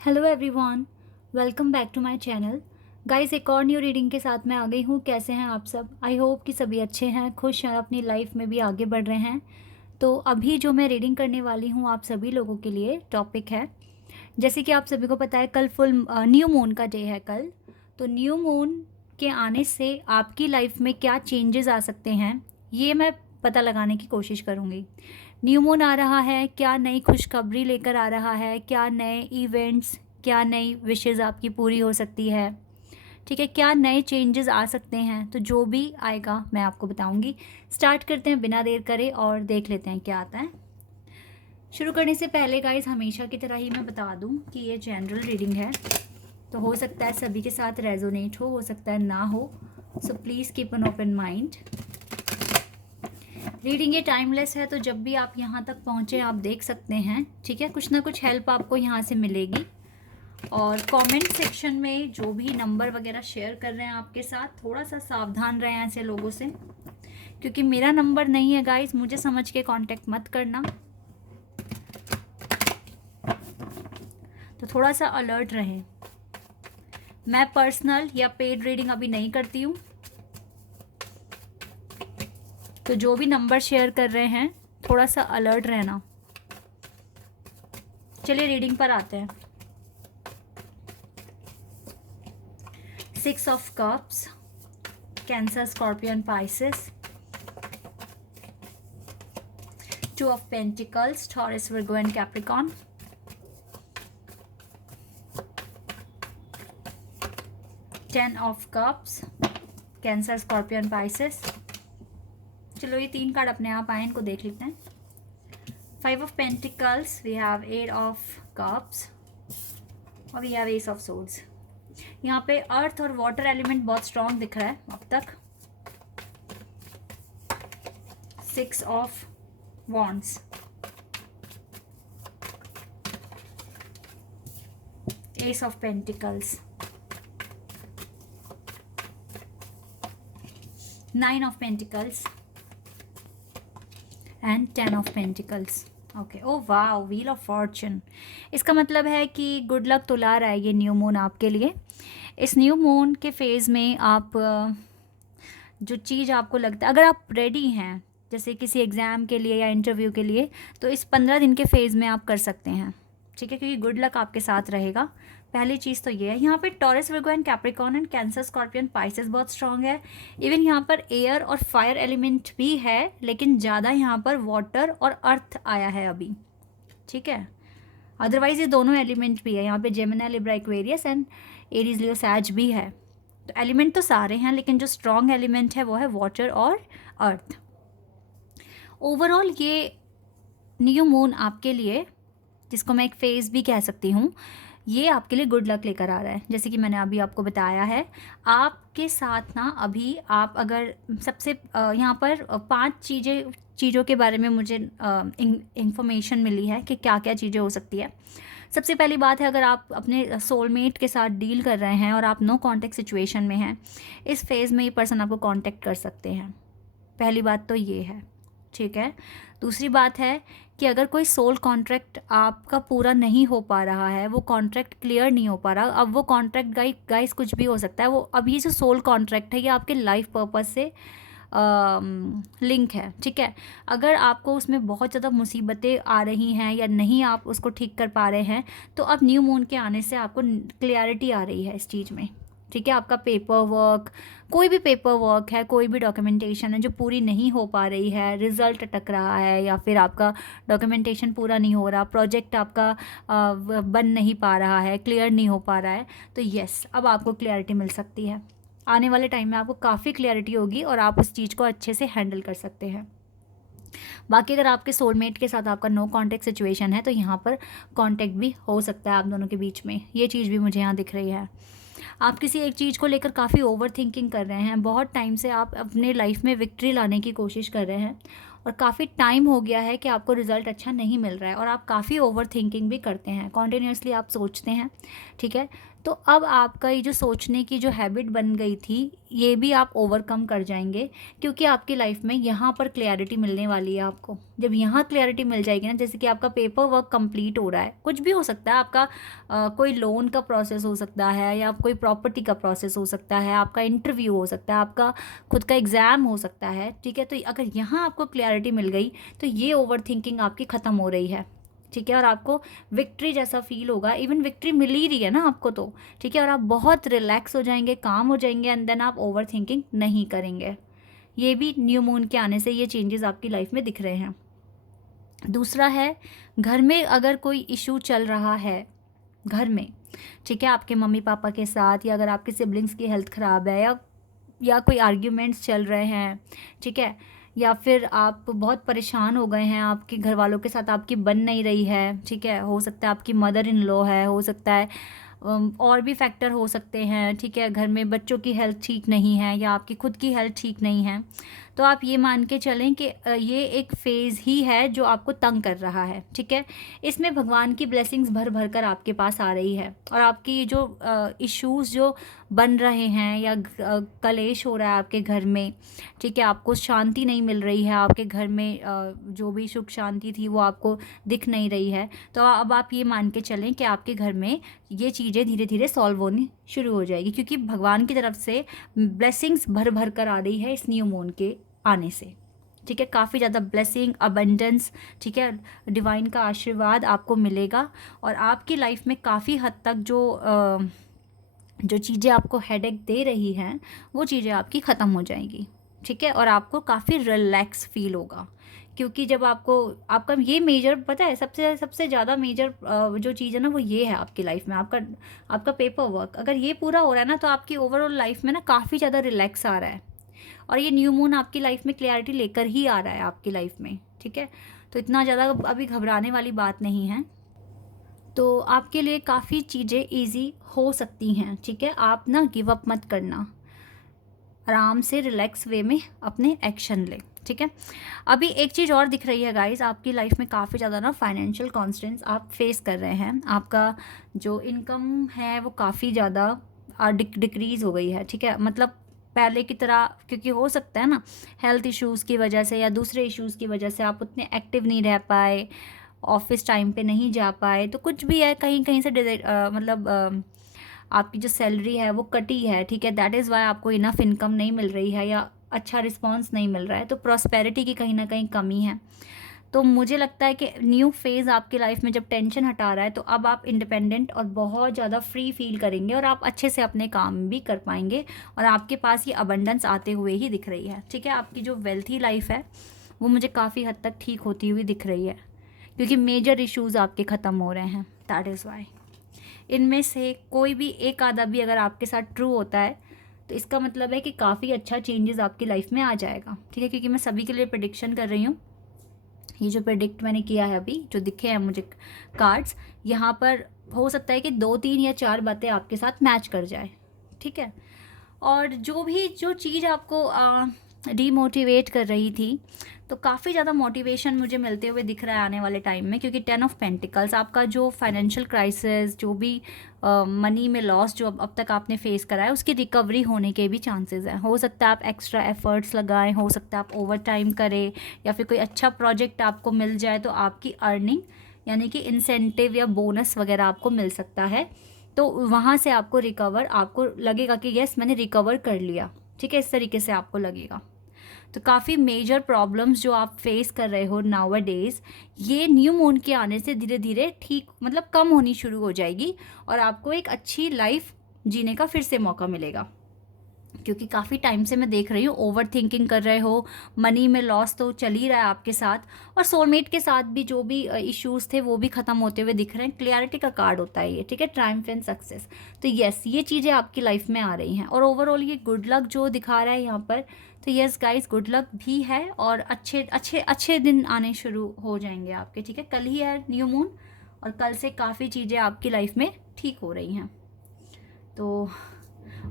Hello everyone, welcome back to my channel. Guys, एक और new reading के साथ मैं आ गई हूँ। कैसे हैं आप सब? आई होप कि सभी अच्छे हैं, खुश हैं, अपनी लाइफ में भी आगे बढ़ रहे हैं। तो अभी जो मैं रीडिंग करने वाली हूँ आप सभी लोगों के लिए टॉपिक है, जैसे कि आप सभी को पता है कल फुल न्यू मून का डे है कल। तो न्यू मून के आने से आपकी लाइफ में क्या चेंजेस आ सकते हैं ये मैं पता लगाने की कोशिश करूँगी। न्यू मून आ रहा है, क्या नई खुशखबरी लेकर आ रहा है, क्या नए इवेंट्स, क्या नई विशेज़ आपकी पूरी हो सकती है, ठीक है, क्या नए चेंजेस आ सकते हैं। तो जो भी आएगा मैं आपको बताऊंगी। स्टार्ट करते हैं बिना देर करे और देख लेते हैं क्या आता है। शुरू करने से पहले गाइस, हमेशा की तरह ही मैं बता दूं कि ये जनरल रीडिंग है, तो हो सकता है सभी के साथ रेजोनेट हो सकता है ना हो। So please keep an open mind. Reading ये टाइमलेस है, तो जब भी आप यहाँ तक पहुँचे आप देख सकते हैं, ठीक है। कुछ ना कुछ हेल्प आपको यहाँ से मिलेगी। और कमेंट सेक्शन में जो भी नंबर वगैरह शेयर कर रहे हैं आपके साथ, थोड़ा सा सावधान रहें ऐसे लोगों से, क्योंकि मेरा नंबर नहीं है गाइस, मुझे समझ के कांटेक्ट मत करना। तो थोड़ा सा अलर्ट रहें। मैं पर्सनल या पेड रीडिंग अभी नहीं करती हूँ, तो जो भी नंबर शेयर कर रहे हैं थोड़ा सा अलर्ट रहना। चलिए रीडिंग पर आते हैं। 6 of cups, cancer, scorpion, Pisces. 2 of pentacles, taurus, Virgo and Capricorn. 10 of cups, cancer, scorpion, Pisces. चलो ये 3 कार्ड अपने आप आए, इनको देख लेते हैं। 5 of pentacles, we have 8 of cups और we have ace of swords. यहाँ पे अर्थ और वाटर एलिमेंट बहुत स्ट्रॉन्ग दिख रहा है अब तक। 6 of wands, S of pentacles, 9 of pentacles and 10 of pentacles. Okay, oh wow, wheel of Fortune. इसका मतलब है कि गुड लक तो ला रहा है ये न्यू मून आपके लिए। इस न्यू मून के फेज़ में आप जो चीज़ आपको लगता है, अगर आप रेडी हैं जैसे किसी एग्ज़ाम के लिए या इंटरव्यू के लिए, तो इस 15 दिन के फेज़ में आप कर सकते हैं, ठीक है, क्योंकि गुड लक आपके साथ रहेगा। पहली चीज़ तो ये है। यहाँ पे taurus, Virgo and Capricorn and cancer, scorpion, Pisces बहुत स्ट्रांग है। इवन यहाँ पर एयर और फायर एलिमेंट भी है, लेकिन ज़्यादा यहाँ पर वाटर और अर्थ आया है अभी, ठीक है। अदरवाइज ये दोनों एलिमेंट भी है यहाँ पे, Gemini, Libra, Aquarius and Aries, Leo, Sag भी है। तो एलिमेंट तो सारे हैं, लेकिन जो स्ट्रॉन्ग एलिमेंट है वो है वाटर और अर्थ। ओवरऑल ये न्यू मून आपके लिए, जिसको मैं एक फेज़ भी कह सकती हूँ, ये आपके लिए गुड लक लेकर आ रहा है। जैसे कि मैंने अभी आपको बताया है, आपके साथ ना अभी आप अगर सबसे यहाँ पर 5 चीज़ों के बारे में मुझे इंफॉर्मेशन मिली है कि क्या क्या चीज़ें हो सकती है। सबसे पहली बात है, अगर आप अपने सोलमेट के साथ डील कर रहे हैं और आप नो कांटेक्ट सिचुएशन में हैं, इस फेज़ में ये पर्सन आपको कांटेक्ट कर सकते हैं। पहली बात तो ये है, ठीक है। दूसरी बात है कि अगर कोई सोल कॉन्ट्रैक्ट आपका पूरा नहीं हो पा रहा है, वो कॉन्ट्रैक्ट क्लियर नहीं हो पा रहा, अब वो कॉन्ट्रैक्ट गाइस कुछ भी हो सकता है। वो अब ये जो सोल कॉन्ट्रैक्ट है ये आपके लाइफ पर्पस से लिंक है, ठीक है। अगर आपको उसमें बहुत ज़्यादा मुसीबतें आ रही हैं या नहीं आप उसको ठीक कर पा रहे हैं, तो अब न्यू मून के आने से आपको क्लियरिटी आ रही है इस चीज़ में, ठीक है। आपका पेपर वर्क, कोई भी पेपर वर्क है, कोई भी डॉक्यूमेंटेशन है जो पूरी नहीं हो पा रही है, रिज़ल्ट अटक रहा है, या फिर आपका डॉक्यूमेंटेशन पूरा नहीं हो रहा, प्रोजेक्ट आपका बन नहीं पा रहा है, क्लियर नहीं हो पा रहा है, तो यस, अब आपको क्लियरिटी मिल सकती है। आने वाले टाइम में आपको काफ़ी क्लियरिटी होगी और आप उस चीज़ को अच्छे से हैंडल कर सकते हैं। बाकी अगर आपके सोलमेट के साथ आपका नो कांटेक्ट सिचुएशन है, तो यहाँ पर कांटेक्ट भी हो सकता है आप दोनों के बीच में, ये चीज़ भी मुझे यहाँ दिख रही है। आप किसी एक चीज़ को लेकर काफ़ी ओवर थिंकिंग कर रहे हैं, बहुत टाइम से आप अपने लाइफ में विक्ट्री लाने की कोशिश कर रहे हैं और काफ़ी टाइम हो गया है कि आपको रिज़ल्ट अच्छा नहीं मिल रहा है, और आप काफ़ी ओवर थिंकिंग भी करते हैं, कॉन्टीन्यूसली आप सोचते हैं, ठीक है। तो अब आपका ये जो सोचने की जो हैबिट बन गई थी, ये भी आप ओवरकम कर जाएँगे, क्योंकि आपकी लाइफ में यहाँ पर क्लैरिटी मिलने वाली है आपको। जब यहाँ क्लैरिटी मिल जाएगी ना, जैसे कि आपका पेपर वर्क कंप्लीट हो रहा है, कुछ भी हो सकता है आपका, कोई लोन का प्रोसेस हो सकता है, या कोई प्रॉपर्टी का प्रोसेस हो सकता है, आपका इंटरव्यू हो सकता है, आपका खुद का एग्ज़ाम हो सकता है, ठीक है? तो अगर यहाँ आपको क्लैरिटी मिल गई, तो ये ओवरथिंकिंग आपकी ख़त्म हो रही है, ठीक है? और आपको विक्ट्री जैसा फील होगा, इवन विक्ट्री मिल ही रही है ना आपको तो, ठीक है? और आप बहुत रिलैक्स हो जाएंगे, काम हो जाएंगे, एंड देन आप ओवर थिंकिंग नहीं करेंगे। ये भी न्यू मून के आने से ये चेंजेस आपकी लाइफ में दिख रहे हैं। दूसरा है, घर में अगर कोई इशू चल रहा है घर में, ठीक है, आपके मम्मी पापा के साथ, या अगर आपके सिबलिंग्स की हेल्थ ख़राब है, या कोई आर्ग्यूमेंट्स चल रहे हैं, ठीक है, या फिर आप बहुत परेशान हो गए हैं, आपके घर वालों के साथ आपकी बन नहीं रही है, ठीक है, हो सकता है आपकी मदर इन लॉ है, हो सकता है और भी फैक्टर हो सकते हैं, ठीक है, घर में बच्चों की हेल्थ ठीक नहीं है, या आपकी खुद की हेल्थ ठीक नहीं है, तो आप ये मान के चलें कि ये एक फ़ेज़ ही है जो आपको तंग कर रहा है, ठीक है। इसमें भगवान की ब्लेसिंग्स भर भर कर आपके पास आ रही है, और आपकी जो इश्यूज़ जो बन रहे हैं, या कलेश हो रहा है आपके घर में, ठीक है, आपको शांति नहीं मिल रही है आपके घर में, जो भी सुख शांति थी वो आपको दिख नहीं रही है, तो अब आप ये मान के चलें कि आपके घर में ये चीज़ें धीरे धीरे सॉल्व होनी शुरू हो जाएगी, क्योंकि भगवान की तरफ से ब्लेसिंग्स भर भर कर आ रही है इस न्यू मून के आने से, ठीक है। काफ़ी ज़्यादा ब्लेसिंग, अबंडेंस, ठीक है, डिवाइन का आशीर्वाद आपको मिलेगा, और आपकी लाइफ में काफ़ी हद तक जो चीज़ें आपको हेडेक दे रही हैं, वो चीज़ें आपकी ख़त्म हो जाएंगी, ठीक है, और आपको काफ़ी रिलैक्स फील होगा, क्योंकि जब आपको आपका ये मेजर पता है, सबसे सबसे ज़्यादा मेजर जो चीज़ है ना, वो ये है आपकी लाइफ में, आपका पेपर वर्क अगर ये पूरा हो रहा है ना, तो आपकी ओवरऑल लाइफ में ना काफ़ी ज़्यादा रिलैक्स आ रहा है, और ये न्यू मून आपकी लाइफ में क्लैरिटी लेकर ही आ रहा है आपकी लाइफ में, ठीक है। तो इतना ज़्यादा अभी घबराने वाली बात नहीं है, तो आपके लिए काफ़ी चीज़ें इजी हो सकती हैं, ठीक है। आप ना गिव अप मत करना, आराम से रिलैक्स वे में अपने एक्शन ले, ठीक है। अभी एक चीज़ और दिख रही है गाइस, आपकी लाइफ में काफ़ी ज़्यादा ना फाइनेंशियल कॉन्स्टेंट्स आप फेस कर रहे हैं, आपका जो इनकम है वो काफ़ी ज़्यादा डिक्रीज़ हो गई है, ठीक है, मतलब पहले की तरह, क्योंकि हो सकता है ना हेल्थ इश्यूज़ की वजह से या दूसरे इश्यूज़ की वजह से आप उतने एक्टिव नहीं रह पाए, ऑफिस टाइम पे नहीं जा पाए, तो कुछ भी है, कहीं कहीं से मतलब आपकी जो सैलरी है वो कटी है, ठीक है, दैट इज़ वाई आपको इनफ इनकम नहीं मिल रही है, या अच्छा रिस्पॉन्स नहीं मिल रहा है, तो प्रॉस्पेरिटी की कहीं ना कहीं कमी है। तो मुझे लगता है कि न्यू फेज़ आपकी लाइफ में जब टेंशन हटा रहा है, तो अब आप इंडिपेंडेंट और बहुत ज़्यादा फ्री फील करेंगे, और आप अच्छे से अपने काम भी कर पाएंगे, और आपके पास ये अबंडेंस आते हुए ही दिख रही है, ठीक है। आपकी जो वेल्थी लाइफ है वो मुझे काफ़ी हद तक ठीक होती हुई दिख रही है, क्योंकि मेजर इश्यूज़ आपके ख़त्म हो रहे हैं, दैट इज़ वाई। इनमें से कोई भी एक आधा भी अगर आपके साथ ट्रू होता है, तो इसका मतलब है कि काफ़ी अच्छा चेंजेस आपकी लाइफ में आ जाएगा, ठीक है, क्योंकि मैं सभी के लिए प्रेडिक्शन कर रही हूँ। ये जो प्रेडिक्ट मैंने किया है अभी, जो दिखे हैं मुझे कार्ड्स, यहाँ पर हो सकता है कि 2, 3 या 4 बातें आपके साथ मैच कर जाए, ठीक है। और जो चीज़ आपको डीमोटिवेट कर रही थी, तो काफ़ी ज़्यादा मोटिवेशन मुझे मिलते हुए दिख रहा है आने वाले टाइम में, क्योंकि 10 ऑफ पेंटिकल्स, आपका जो फाइनेंशियल क्राइसिस, जो भी मनी में लॉस जो अब तक आपने फेस करा है, उसकी रिकवरी होने के भी चांसेस हैं। हो सकता है आप एक्स्ट्रा एफर्ट्स लगाएं, हो सकता है आप ओवर टाइम करें, या फिर कोई अच्छा प्रोजेक्ट आपको मिल जाए, तो आपकी अर्निंग यानी कि इंसेंटिव या बोनस वगैरह आपको मिल सकता है, तो वहाँ से आपको रिकवर, आपको लगेगा कि यस मैंने रिकवर कर लिया, ठीक है, इस तरीके से आपको लगेगा। तो काफ़ी मेजर प्रॉब्लम्स जो आप फेस कर रहे हो नाउ डेज़, ये न्यू मून के आने से धीरे धीरे ठीक, मतलब कम होनी शुरू हो जाएगी, और आपको एक अच्छी लाइफ जीने का फिर से मौका मिलेगा, क्योंकि काफ़ी टाइम से मैं देख रही हूँ ओवर थिंकिंग कर रहे हो, मनी में लॉस तो चल ही रहा है आपके साथ, और सोलमेट के साथ भी जो भी इश्यूज़ थे वो भी ख़त्म होते हुए दिख रहे हैं। क्लियरिटी का कार्ड होता है ये, ठीक है, ट्रायम्फ एंड सक्सेस। तो यस, ये चीज़ें आपकी लाइफ में आ रही हैं, और ओवरऑल ये गुड लक जो दिखा रहा है यहाँ पर, तो यस गाइस, गुड लक भी है, और अच्छे अच्छे अच्छे दिन आने शुरू हो जाएंगे आपके, ठीक है। कल ही है न्यू मून, और कल से काफ़ी चीज़ें आपकी लाइफ में ठीक हो रही हैं। तो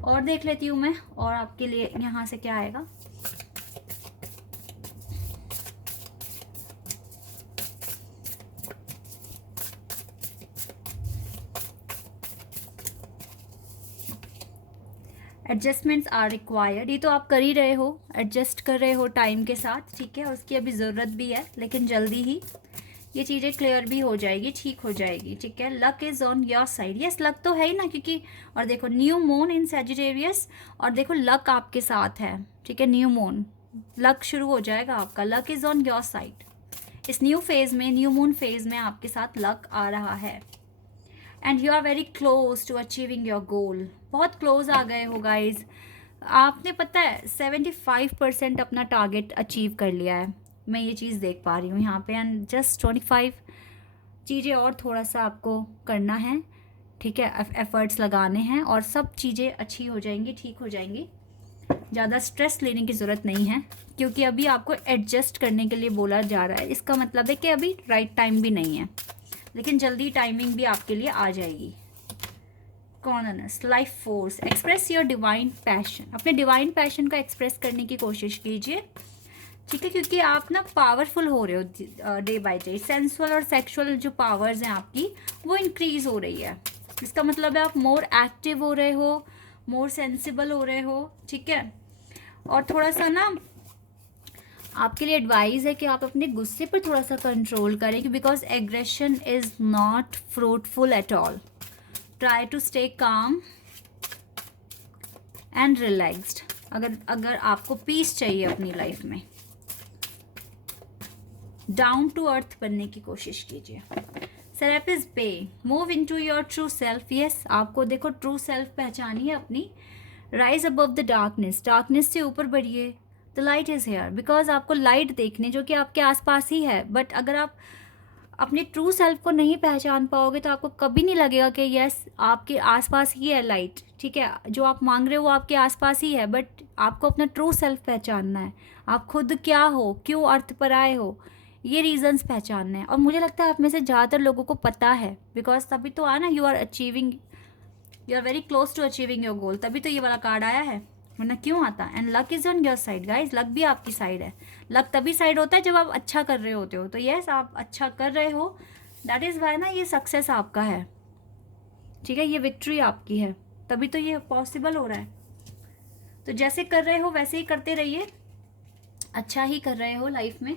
और देख लेती हूँ मैं, और आपके लिए यहाँ से क्या आएगा। एडजस्टमेंट्स आर रिक्वायर्ड, ये तो आप कर ही रहे हो, एडजस्ट कर रहे हो टाइम के साथ, ठीक है, उसकी अभी ज़रूरत भी है, लेकिन जल्दी ही ये चीज़ें क्लियर भी हो जाएगी, ठीक हो जाएगी, ठीक है। Luck is on your side, yes luck तो है ही ना, क्योंकि और देखो न्यू मून इन सैजिटेरियस, और देखो लक आपके साथ है, ठीक है, न्यू मून, लक शुरू हो जाएगा आपका, luck is on your side. इस न्यू फेज़ में, न्यू मून फेज़ में आपके साथ लक आ रहा है, and you are very close to achieving your goal, बहुत क्लोज आ गए हो गाइज। आपने पता है 75% अपना टारगेट अचीव कर लिया है, मैं ये चीज़ देख पा रही हूँ यहाँ पे, एंड जस्ट 25 चीज़ें और थोड़ा सा आपको करना है, ठीक है, एफर्ट्स लगाने हैं और सब चीज़ें अच्छी हो जाएंगी, ठीक हो जाएंगी। ज़्यादा स्ट्रेस लेने की ज़रूरत नहीं है, क्योंकि अभी आपको एडजस्ट करने के लिए बोला जा रहा है, इसका मतलब है कि अभी राइट टाइम भी नहीं है, लेकिन जल्दी टाइमिंग भी आपके लिए आ जाएगी। कॉर्नरनेस, life force, express your divine passion, अपने डिवाइन पैशन का एक्सप्रेस करने की कोशिश कीजिए, ठीक है, क्योंकि आप ना पावरफुल हो रहे हो डे बाय डे, सेंसुअल और सेक्सुअल जो पावर्स हैं आपकी वो इंक्रीज हो रही है, इसका मतलब है आप मोर एक्टिव हो रहे हो, मोर सेंसिबल हो रहे हो, ठीक है। और थोड़ा सा ना आपके लिए एडवाइस है कि आप अपने गुस्से पर थोड़ा सा कंट्रोल करें, because aggression is not fruitful at all, try to stay calm and relaxed, अगर आपको पीस चाहिए अपनी लाइफ में, डाउन टू अर्थ बनने की कोशिश कीजिए। सेरेपिस पे, move into your true self, yes आपको देखो ट्रू सेल्फ पहचानिए अपनी, rise above the darkness, darkness से ऊपर बढ़िए, the light is here, because आपको लाइट देखने जो कि आपके आसपास ही है, बट अगर आप अपने ट्रू सेल्फ को नहीं पहचान पाओगे तो आपको कभी नहीं लगेगा कि यस आपके आसपास ही है लाइट, ठीक है, जो आप मांग रहे हो वो आपके आसपास ही है, बट आपको अपना ट्रू सेल्फ पहचानना है, आप खुद क्या हो, क्यों अर्थ पर आए हो, ये रीजंस पहचानने हैं, और मुझे लगता है आप में से ज़्यादातर लोगों को पता है, बिकॉज तभी तो आना you are very close to achieving your goal, तभी तो ये वाला कार्ड आया है, वरना क्यों आता। And luck is on your side guys, luck भी आपकी साइड है, लक तभी साइड होता है जब आप अच्छा कर रहे होते हो, तो यस आप अच्छा कर रहे हो, दैट इज़ वाई ना ये सक्सेस आपका है, ठीक है, ये विक्ट्री आपकी है, तभी तो ये पॉसिबल हो रहा है। तो जैसे कर रहे हो वैसे ही करते रहिए, अच्छा ही कर रहे हो लाइफ में,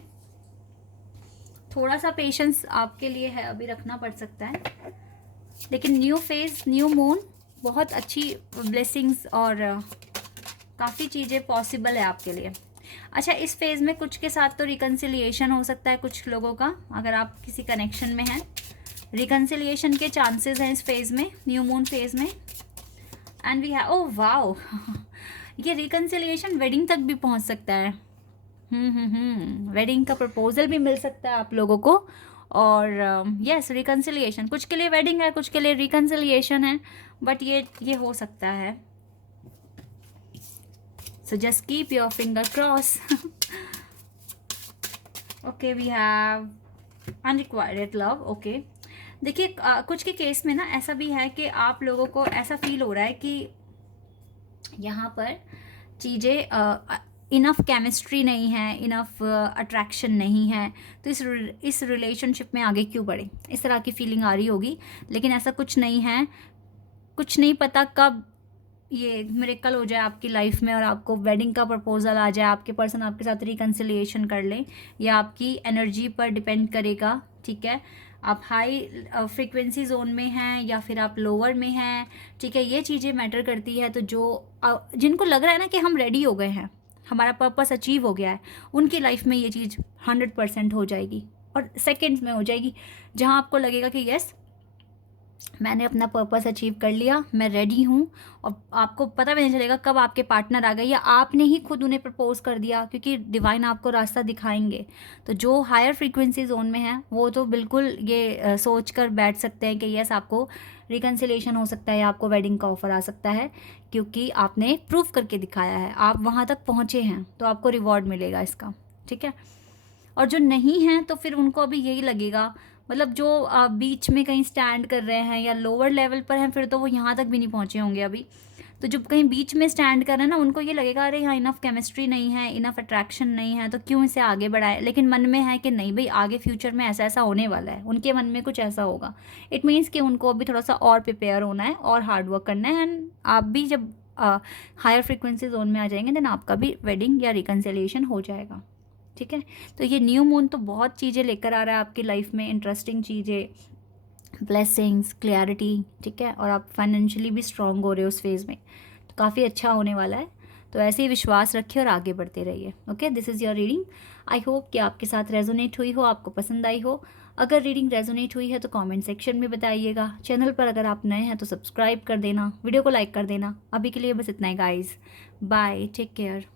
थोड़ा सा पेशेंस आपके लिए है अभी रखना पड़ सकता है, लेकिन न्यू फेज, न्यू मून, बहुत अच्छी ब्लेसिंग्स और काफ़ी चीज़ें पॉसिबल है आपके लिए। अच्छा, इस फेज़ में कुछ के साथ तो रिकन्सिलिएशन हो सकता है कुछ लोगों का, अगर आप किसी कनेक्शन में हैं, रिकन्सिलिएशन के चांसेस हैं इस फेज़ में, न्यू मून फेज़ में। And we have, oh wow ये रिकन्सिलिएशन वेडिंग तक भी पहुंच सकता है, वेडिंग का प्रपोजल भी मिल सकता है आप लोगों को, और यस रिकन्सिलिएशन, कुछ के लिए वेडिंग है, कुछ के लिए रिकन्सिलिएशन है, बट ये हो सकता है, so just keep your finger crossed okay, we have unrequited love, okay। देखिए कुछ के केस में ना ऐसा भी है कि आप लोगों को ऐसा फील हो रहा है कि यहाँ पर चीज़ें इनफ केमिस्ट्री नहीं है, इनफ अट्रैक्शन नहीं है, तो इस रिलेशनशिप में आगे क्यों बढ़े, इस तरह की फीलिंग आ रही होगी, लेकिन ऐसा कुछ नहीं है, कुछ नहीं पता कब ये मिरेकल हो जाए आपकी लाइफ में और आपको वेडिंग का प्रपोजल आ जाए, आपके पर्सन आपके साथ रिकन्सिलिएशन कर ले, या आपकी एनर्जी पर डिपेंड करेगा, ठीक है, आप हाई फ्रीक्वेंसी जोन में हैं या फिर आप लोअर में हैं, ठीक है, ये चीज़ें मैटर करती है। तो जो जिनको लग रहा है ना कि हम रेडी हो गए हैं, हमारा पर्पस अचीव हो गया है, उनकी लाइफ में ये चीज़ 100% हो जाएगी और सेकेंड्स में हो जाएगी, जहाँ आपको लगेगा कि यस मैंने अपना पर्पस अचीव कर लिया, मैं रेडी हूँ, और आपको पता भी नहीं चलेगा कब आपके पार्टनर आ गए या आपने ही खुद उन्हें प्रपोज कर दिया, क्योंकि डिवाइन आपको रास्ता दिखाएंगे। तो जो हायर फ्रीक्वेंसी जोन में है वो तो बिल्कुल ये सोच कर बैठ सकते हैं कि यस आपको रिकन्सिलेशन हो सकता है, आपको वेडिंग का ऑफर आ सकता है, क्योंकि आपने प्रूफ करके दिखाया है, आप वहाँ तक पहुँचे हैं, तो आपको रिवॉर्ड मिलेगा इसका, ठीक है। और जो नहीं हैं तो फिर उनको अभी यही लगेगा, मतलब जो बीच में कहीं स्टैंड कर रहे हैं या लोअर लेवल पर हैं, फिर तो वो यहाँ तक भी नहीं पहुँचे होंगे अभी। तो जो कहीं बीच में स्टैंड कर रहे हैं ना, उनको ये लगेगा अरे यहाँ इनफ केमिस्ट्री नहीं है, इनफ अट्रैक्शन नहीं है, तो क्यों इसे आगे बढ़ाए, लेकिन मन में है कि नहीं भाई आगे फ्यूचर में ऐसा ऐसा होने वाला है, उनके मन में कुछ ऐसा होगा। इट मीन्स कि उनको अभी थोड़ा सा और प्रिपेयर होना है और हार्ड वर्क करना है। एंड आप भी जब हायर फ्रिक्वेंसी जोन में आ जाएंगे, देन आपका भी वेडिंग या रिकन्सिलिएशन हो जाएगा। ठीक है, तो ये न्यू मून तो बहुत चीज़ें लेकर आ रहा है आपकी लाइफ में, इंटरेस्टिंग चीज़ें, ब्लेसिंग्स, क्लैरिटी। ठीक है, और आप फाइनेंशियली भी स्ट्रांग हो रहे हो उस फेज़ में, तो काफ़ी अच्छा होने वाला है। तो ऐसे ही विश्वास रखिए और आगे बढ़ते रहिए। Okay, this is your reading. I hope कि आपके साथ रेजोनेट हुई हो, आपको पसंद आई हो। अगर रीडिंग रेजोनेट हुई है तो कमेंट सेक्शन में बताइएगा। चैनल पर अगर आप नए हैं तो सब्सक्राइब कर देना, वीडियो को लाइक कर देना। अभी के लिए बस इतना ही गाइस, बाय, टेक केयर।